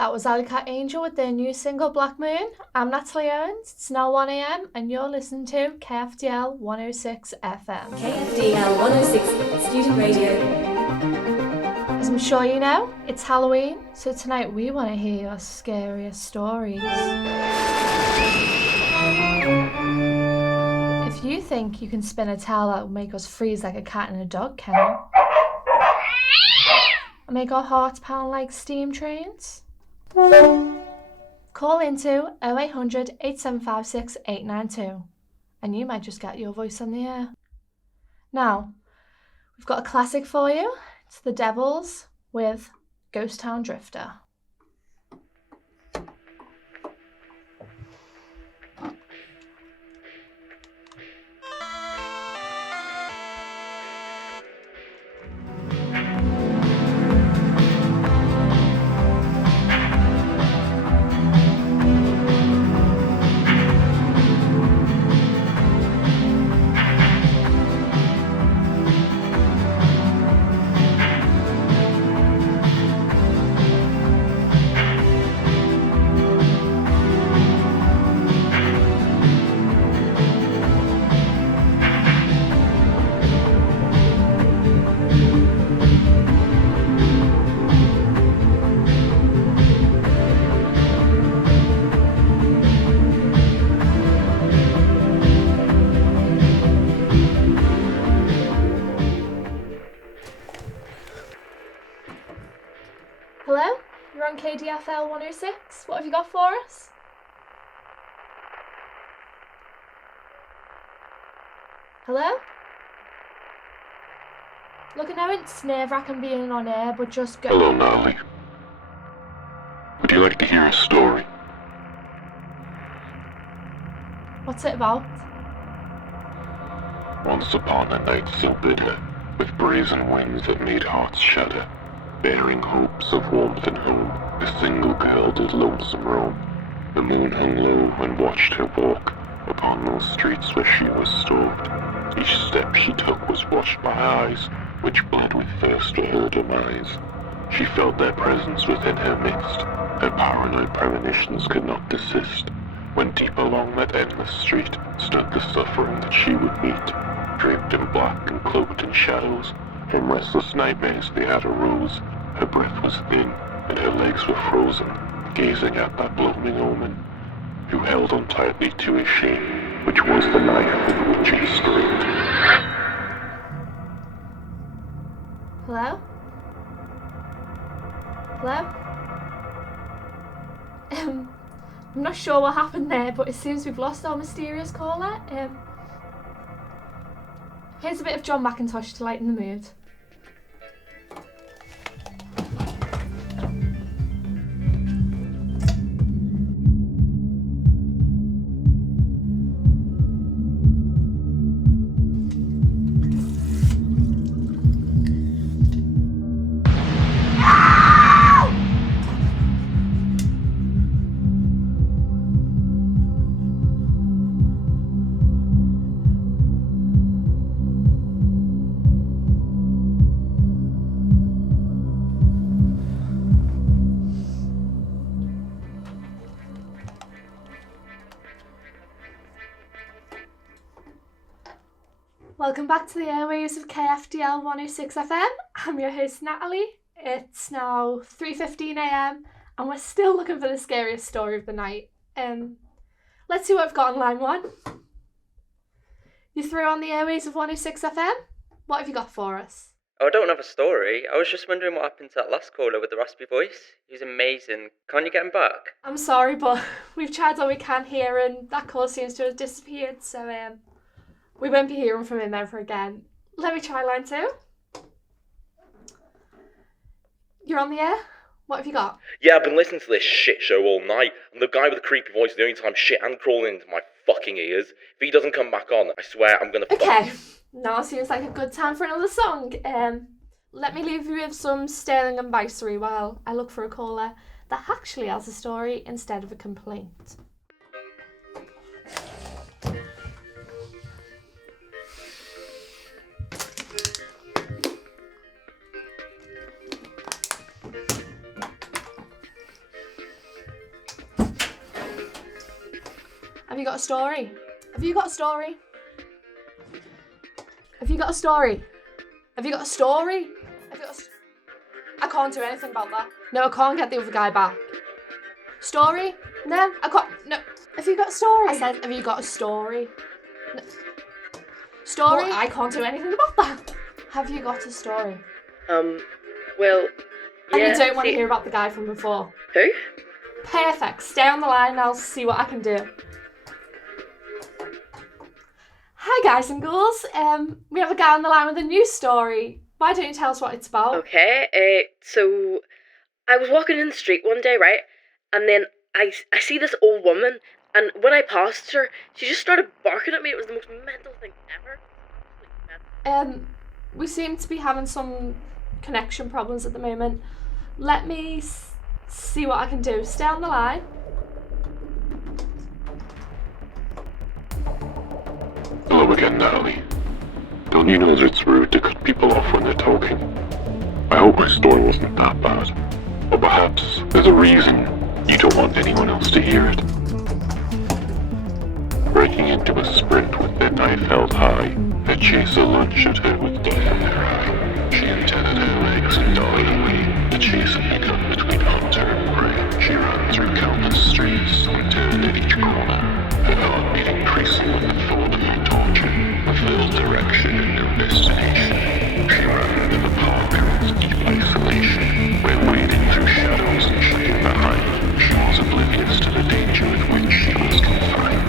That was Alley Cat Angel with their new single Black Moon. I'm Natalie Owens. It's now 1 a.m. and you're listening to KFDL 106 FM. KFDL 106 Student Radio. As I'm sure you know, it's Halloween, so tonight we want to hear your scariest stories. If you think you can spin a towel that will make us freeze like a cat in a dog kennel, and make our hearts pound like steam trains, call into 0800 8756 892 and you might just get your voice on the air. Now, we've got a classic for you. It's The Devils with Ghost Town Drifter. Hello, you're on KDFL 106. What have you got for us? Hello? Look, I know it's nerve-wracking being on air, but just go... Hello, Natalie. Would you like to hear a story? What's it about? Once upon a night so bitter, with brazen winds that made hearts shudder, bearing hopes of warmth and home, a single girl did lonesome roam. The moon hung low and watched her walk upon those streets where she was stalked. Each step she took was watched by eyes, which bled with thirst for her demise. She felt their presence within her midst. Her paranoid premonitions could not desist. When deep along that endless street stood the suffering that she would meet, draped in black and cloaked in shadows. From restless nightmares they had arose. Her breath was thin, and her legs were frozen, gazing at that blooming omen, who held on tightly to his shame, which was the knife with which he screamed. Hello? Hello? I'm not sure what happened there, but it seems we've lost our mysterious caller. Here's a bit of John McIntosh to lighten the mood. Welcome back to the airwaves of KFDL 106 FM. I'm your host Natalie. It's now 3:15 a.m. and we're still looking for the scariest story of the night. Let's see what I've got on line one. You through on the airwaves of 106 FM? What have you got for us? Oh, I don't have a story. I was just wondering what happened to that last caller with the raspy voice. He's amazing. Can't you get him back? I'm sorry, but we've tried all we can here and that call seems to have disappeared, so we won't be hearing from him ever again. Let me try line two. You're on the air? What have you got? Yeah, I've been listening to this shit show all night, and the guy with the creepy voice is the only time shit and crawling into my fucking ears. If he doesn't come back on, I swear I'm gonna... Okay, now seems like a good time for another song. Let me leave you with some Sterling and Bicery while I look for a caller that actually has a story instead of a complaint. Have you got a story? Have you got a story? Have you got a story? Have you got a story? I can't do anything about that. No, I can't get the other guy back. Story? No, I can't. No. Have you got a story? I said, have you got a story? No. Story? Well, I can't do anything about that. Have you got a story? Well, yeah. And you don't want to hear about the guy from before? Who? Perfect. Stay on the line and I'll see what I can do. Hi guys and girls. We have a guy on the line with a new story. Why don't you tell us what it's about? Okay, so I was walking in the street one day, right? And then I see this old woman, and when I passed her, she just started barking at me. It was the most mental thing ever. We seem to be having some connection problems at the moment. Let me see what I can do. Stay on the line. Hello again, Natalie. Don't you know that it's rude to cut people off when they're talking? I hope my story wasn't that bad. Or perhaps there's a reason you don't want anyone else to hear it. Breaking into a sprint with their knife held high, their chaser lunged at her with death in their eye. She untethered her legs and darted away. The chase had begun between hunter and prey. She ran through countless streets and turned at each corner, her heart beat increasing with the thought of her torture. A filled direction and no destination. She ran into the park in its deep isolation, where wading through shadows and shooting behind, she was oblivious to the danger with which she was confined.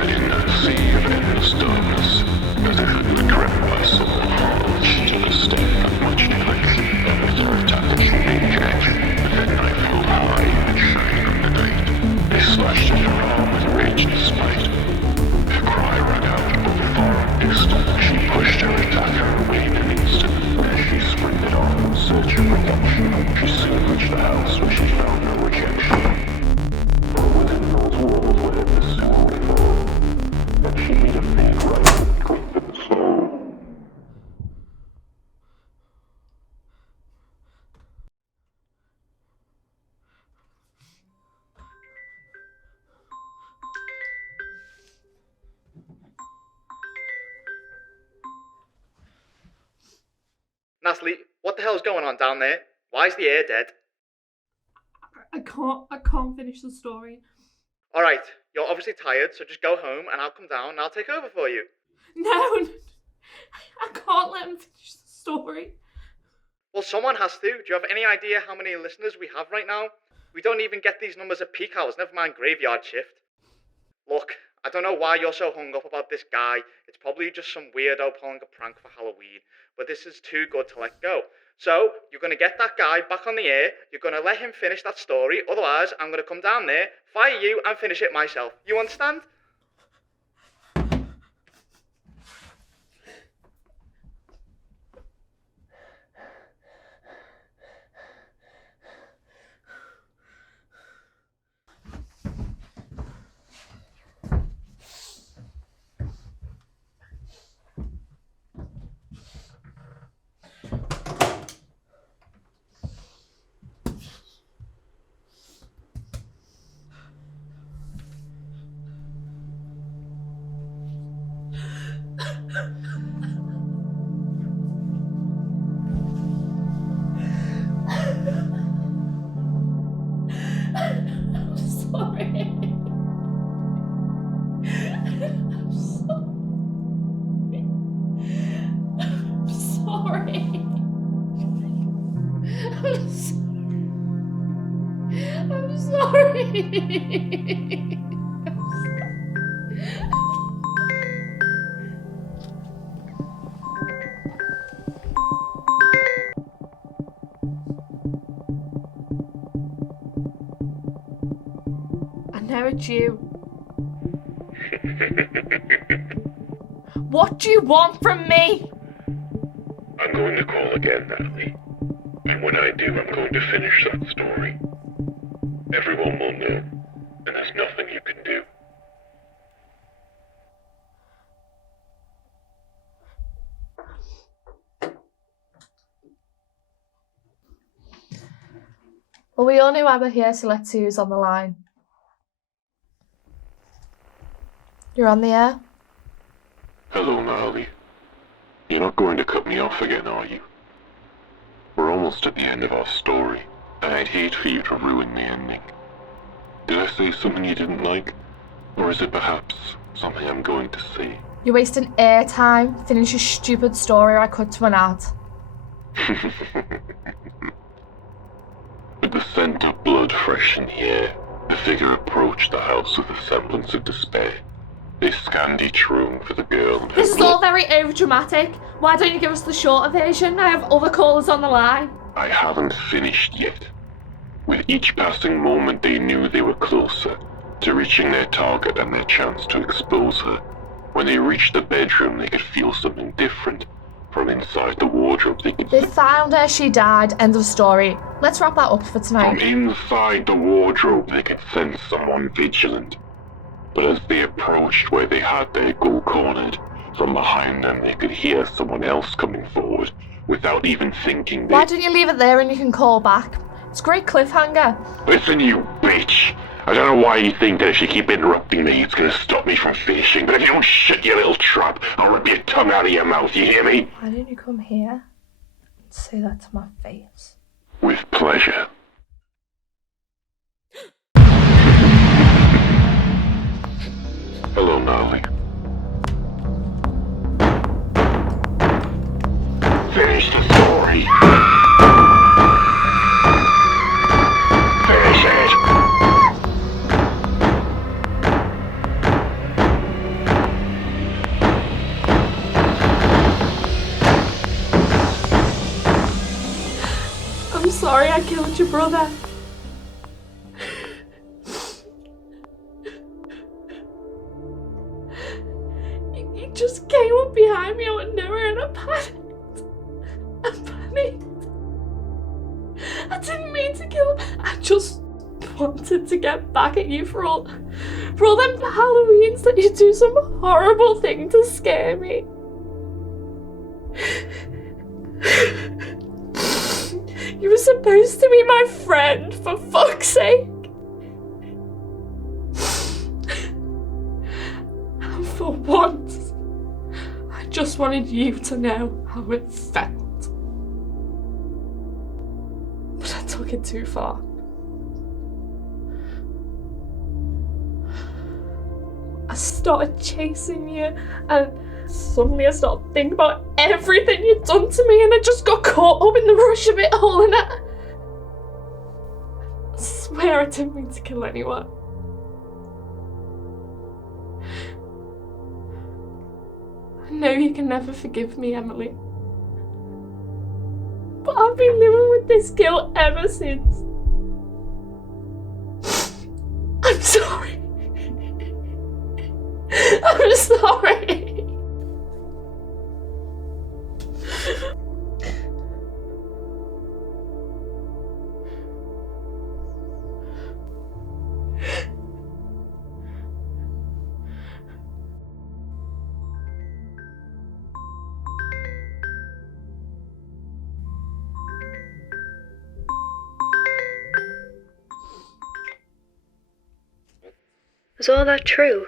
And in that sea of endless darkness, as if it was crept by some hand, she took a step that much neglected, and with her attack she made catch, with her knife held high and shining from the night. They slashed at her arm with rage and spite. Her cry rang out over far and distant. She pushed her attacker away in an instant. As she sprinted on in search of redemption, she soon reached the house where she found no rejection. But within those walls were her pursuing foe, and she made a big right that clipped at the soul. Natalie, what the hell's going on down there? Why is the air dead? I can't finish the story. Alright, you're obviously tired, so just go home and I'll come down and I'll take over for you. No, I can't let him finish the story. Well, someone has to. Do you have any idea how many listeners we have right now? We don't even get these numbers at peak hours, never mind graveyard shift. Look, I don't know why you're so hung up about this guy. It's probably just some weirdo pulling a prank for Halloween, but this is too good to let go. So, you're going to get that guy back on the air, you're going to let him finish that story, otherwise I'm going to come down there, fire you and finish it myself. You understand? I'm sorry. I know it's you. What do you want from me? I'm going to call again, Natalie. And when I do, I'm going to finish that story. Everyone will know, and there's nothing you can do. Well, we all know why we're here, so let's see who's on the line. You're on the air. Hello, Natalie. You're not going to cut me off again, are you? We're almost at the end of our story, and I'd hate for you to ruin the ending. Did I say something you didn't like? Or is it perhaps something I'm going to say? You're wasting airtime. Finish your stupid story or I cut to an ad. With the scent of blood fresh in the air, the figure approached the house with a semblance of despair. They scanned each room for the girl and her This is all very overdramatic. Why don't you give us the shorter version? I have other callers on the line. I haven't finished yet. With each passing moment, they knew they were closer to reaching their target and their chance to expose her. When they reached the bedroom, they could feel something different. From inside the wardrobe, They found her, she died, end of story. Let's wrap that up for From tonight. inside the wardrobe, they could sense someone vigilant. But as they approached where they had their goal cornered, from behind them they could hear someone else coming forward, without even thinking. Why don't you leave it there and you can call back? It's a great cliffhanger. Listen, you bitch! I don't know why you think that if you keep interrupting me, it's gonna stop me from finishing, but if you don't shut your little trap, I'll rip your tongue out of your mouth, you hear me? Why don't you come here and say that to my face? With pleasure. Hello, Natalie. Finish the story. Finish it. I'm sorry I killed your brother. He just came up behind me out of nowhere and I panicked. I didn't mean to kill him. I just wanted to get back at you for all them Halloweens that you do some horrible thing to scare me. You were supposed to be my friend, for fuck's sake. And for once, I just wanted you to know how it felt. But I took it too far. I started chasing you, and suddenly I started thinking about everything you'd done to me, and I just got caught up in the rush of it all, and I swear I didn't mean to kill anyone. I know you can never forgive me, Emily. But I've been living with this guilt ever since. I'm sorry. I'm sorry. Was all that true?